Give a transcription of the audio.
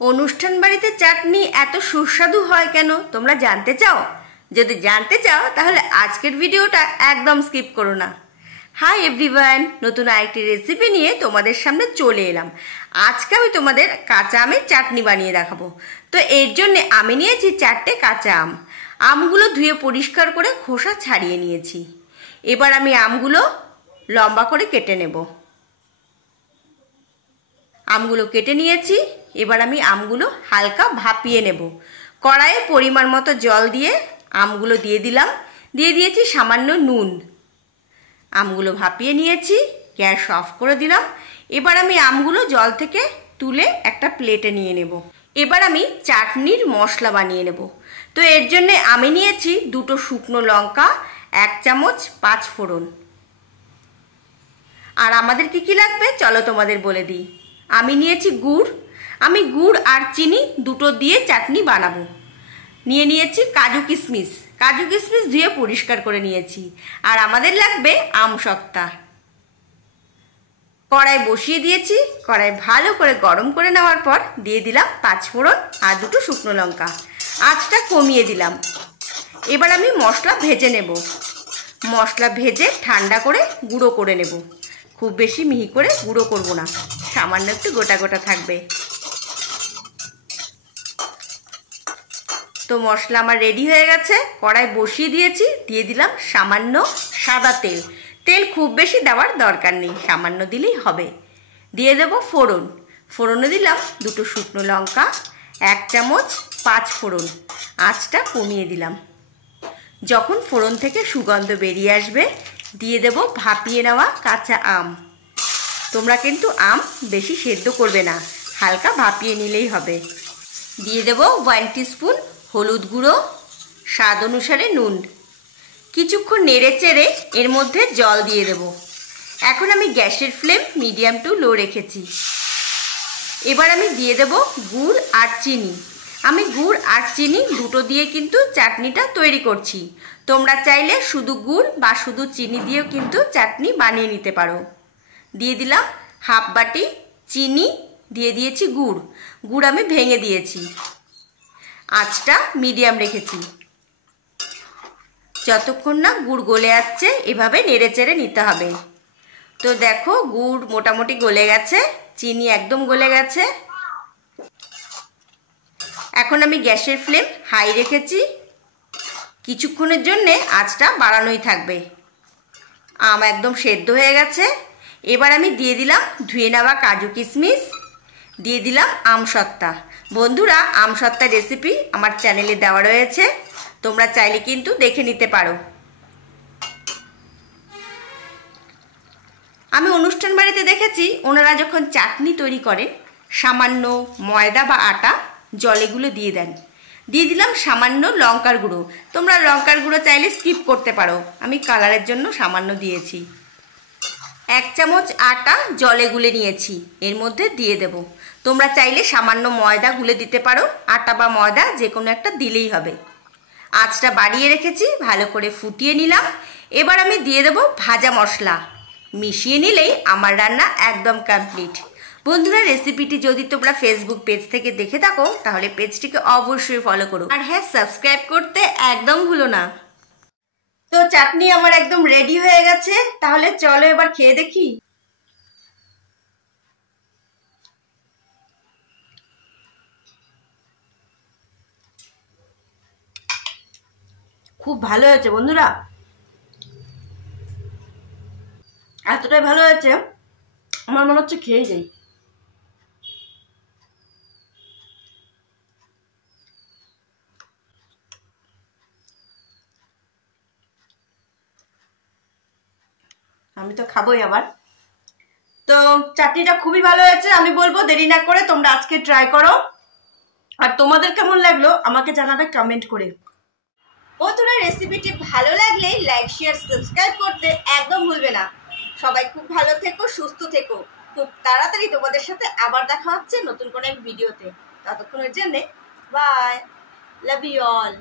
অনুষ্ঠান বাড়িতে চাটনি এত সুস্বাদু হয় কেন তোমরা জানতে চাও? যদি জানতে চাও তাহলে আজকের ভিডিওটা একদম স্কিপ করো না। হাই এভরিওয়ান, নতুন আরেকটি রেসিপি নিয়ে তোমাদের সামনে চলে এলাম। আজকে আমি তোমাদের কাঁচা আমের চাটনি বানিয়ে দেখাবো। তো এর জন্য আমি নিয়েছি 4টে কাঁচা আম। আমগুলো ধুয়ে পরিষ্কার করে খোসা ছাড়িয়ে নিয়েছি। এবার আমি আমগুলো লম্বা করে কেটে নেব। আমগুলো কেটে নিয়েছি। এবার আমি আমগুলো হালকা ভাপিয়ে নেব। কড়াইয়ে পরিমাণ মতো জল দিয়ে আমগুলো দিয়ে দিলাম। দিয়ে দিয়েছি সামান্য নুন। আমগুলো ভাপিয়ে নিয়েছি, গ্যাস অফ করে দিলাম। এবার আমি আমগুলো জল থেকে তুলে একটা প্লেটে নিয়ে নেব। এবার আমি চাটনির মশলা বানিয়ে নেব। তো এর জন্য আমি নিয়েছি 2টো শুকনো লঙ্কা, 1 চামচ 5 ফোড়ন। আর আমাদের কি লাগবে চলো তোমাদের বলে দিই। আমি নিয়েছি গুড়। আমি গুড় আর চিনি দুটো দিয়ে চাটনি বানাবো। নিয়েছি কাজু কিশমিশ। কাজু কিশমিশ ধুয়ে পরিষ্কার করে নিয়েছি। আর আমাদের লাগবে আমসত্ত্বা। কড়াই বসিয়ে দিয়েছি। কড়াই ভালো করে গরম করে নেওয়ার পর দিয়ে দিলাম 5 ফোড়ন আর 2টো শুকনো লঙ্কা। আঁচটা কমিয়ে দিলাম। এবার আমি মশলা ভেজে নেব। মশলা ভেজে ঠান্ডা করে গুঁড়ো করে নেব। খুব বেশি মিহি করে গুঁড়ো করব না, সামান্য একটু গোটা গোটা থাকবে। তো মশলা আমার রেডি হয়ে গেছে। কড়াই বসিয়ে দিয়েছি। দিয়ে দিলাম সামান্য সাদা তেল। তেল খুব বেশি দেওয়ার দরকার নেই, সামান্য দিলেই হবে। দিয়ে দেব ফোড়ন। ফোড়নে দিলাম 2টো শুকনো লঙ্কা, 1 চামচ 5 ফোড়ন। আঁচটা কমিয়ে দিলাম। যখন ফোড়ন থেকে সুগন্ধ বেরিয়ে আসবে দিয়ে দেব ভাপিয়ে নেওয়া কাঁচা আম। তোমরা কিন্তু আম বেশি সেদ্ধ করবে না, হালকা ভাপিয়ে নিলেই হবে। দিয়ে দেব 1 টিস্পুন হলুদ গুঁড়ো, স্বাদ অনুসারে নুন। কিছুক্ষণ নেড়ে চেড়ে এর মধ্যে জল দিয়ে দেব। এখন আমি গ্যাসের ফ্লেম মিডিয়াম টু লো রেখেছি। এবার আমি দিয়ে দেব গুড় আর চিনি। আমি গুড় আর চিনি দুটো দিয়ে কিন্তু চাটনিটা তৈরি করছি। তোমরা চাইলে শুধু গুড় বা শুধু চিনি দিয়েও কিন্তু চাটনি বানিয়ে নিতে পারো। দিয়ে দিলাম হাফ বাটি চিনি। দিয়ে দিয়েছি গুড়। গুড় আমি ভেঙে দিয়েছি। আঁচটা মিডিয়াম রেখেছি। যতক্ষণ না গুড় গলে আসছে এভাবে নেড়ে চেড়ে নিতে হবে। তো দেখো গুড় মোটামুটি গলে গেছে, চিনি একদম গলে গেছে। এখন আমি গ্যাসের ফ্লেম হাই রেখেছি। কিছুক্ষণের জন্যে আঁচটা বাড়ানোই থাকবে। আম একদম সেদ্ধ হয়ে গেছে। এবার আমি দিয়ে দিলাম ধুয়ে নেওয়া কাজু কিশমিশ। দিয়ে দিলাম আমসত্ত্বা। বন্ধুরা, আমসত্ত্বা রেসিপি আমার চ্যানেলে দেওয়া রয়েছে, তোমরা চাইলে কিন্তু দেখে নিতে পারো। আমি অনুষ্ঠান বাড়িতে দেখেছি ওনারা যখন চাটনি তৈরি করেন সামান্য ময়দা বা আটা জলেগুলো দিয়ে দেন। দিয়ে দিলাম সামান্য লঙ্কার গুঁড়ো। তোমরা লঙ্কার গুঁড়ো চাইলে স্কিপ করতে পারো, আমি কালারের জন্য সামান্য দিয়েছি। 1 চামচ আটা জলে গুলে নিয়েছি, এর মধ্যে দিয়ে দেব। তোমরা চাইলে সামান্য ময়দা গুলে দিতে পারো, আটা বা ময়দা যে কোনো একটা দিলেই হবে। আঁচটা বাড়িয়ে রেখেছি, ভালো করে ফুটিয়ে নিলাম। এবার আমি দিয়ে দেব ভাজা মশলা। মিশিয়ে নিলেই আমার রান্না একদম কমপ্লিট। বন্ধুরা, রেসিপিটি যদি তোমরা ফেসবুক পেজ থেকে দেখে থাকো তাহলে পেজটিকে অবশ্যই ফলো করো। আর হ্যাঁ, সাবস্ক্রাইব করতে একদম ভুলো না। তো চাটনি আমার একদম রেডি হয়ে গেছে। তাহলে চলো এবার খেয়ে দেখি। খুব ভালো হয়েছে বন্ধুরা, এতটাই ভালো হয়েছে আমার মনে হচ্ছে খেয়ে যাই। আমি তো খাবোই আবার। তো চাটনিটা খুবই ভালো হয়েছে। আমি বলবো দেরি না করে তোমরা আজকে ট্রাই করো। আর তোমাদের কেমন লাগলো আমাকে জানাবে কমেন্ট করে। বন্ধুরা, রেসিপিটি ভালো লাগলে লাইক শেয়ার সাবস্ক্রাইব করতে একদম ভুলবে না। সবাই খুব ভালো থেকো, সুস্থ থেকো। খুব তাড়াতাড়ি তোমাদের সাথে আবার দেখা হচ্ছে নতুন কোনো এক ভিডিওতে। ততক্ষণের জন্য বাই, লাভ ইউ অল।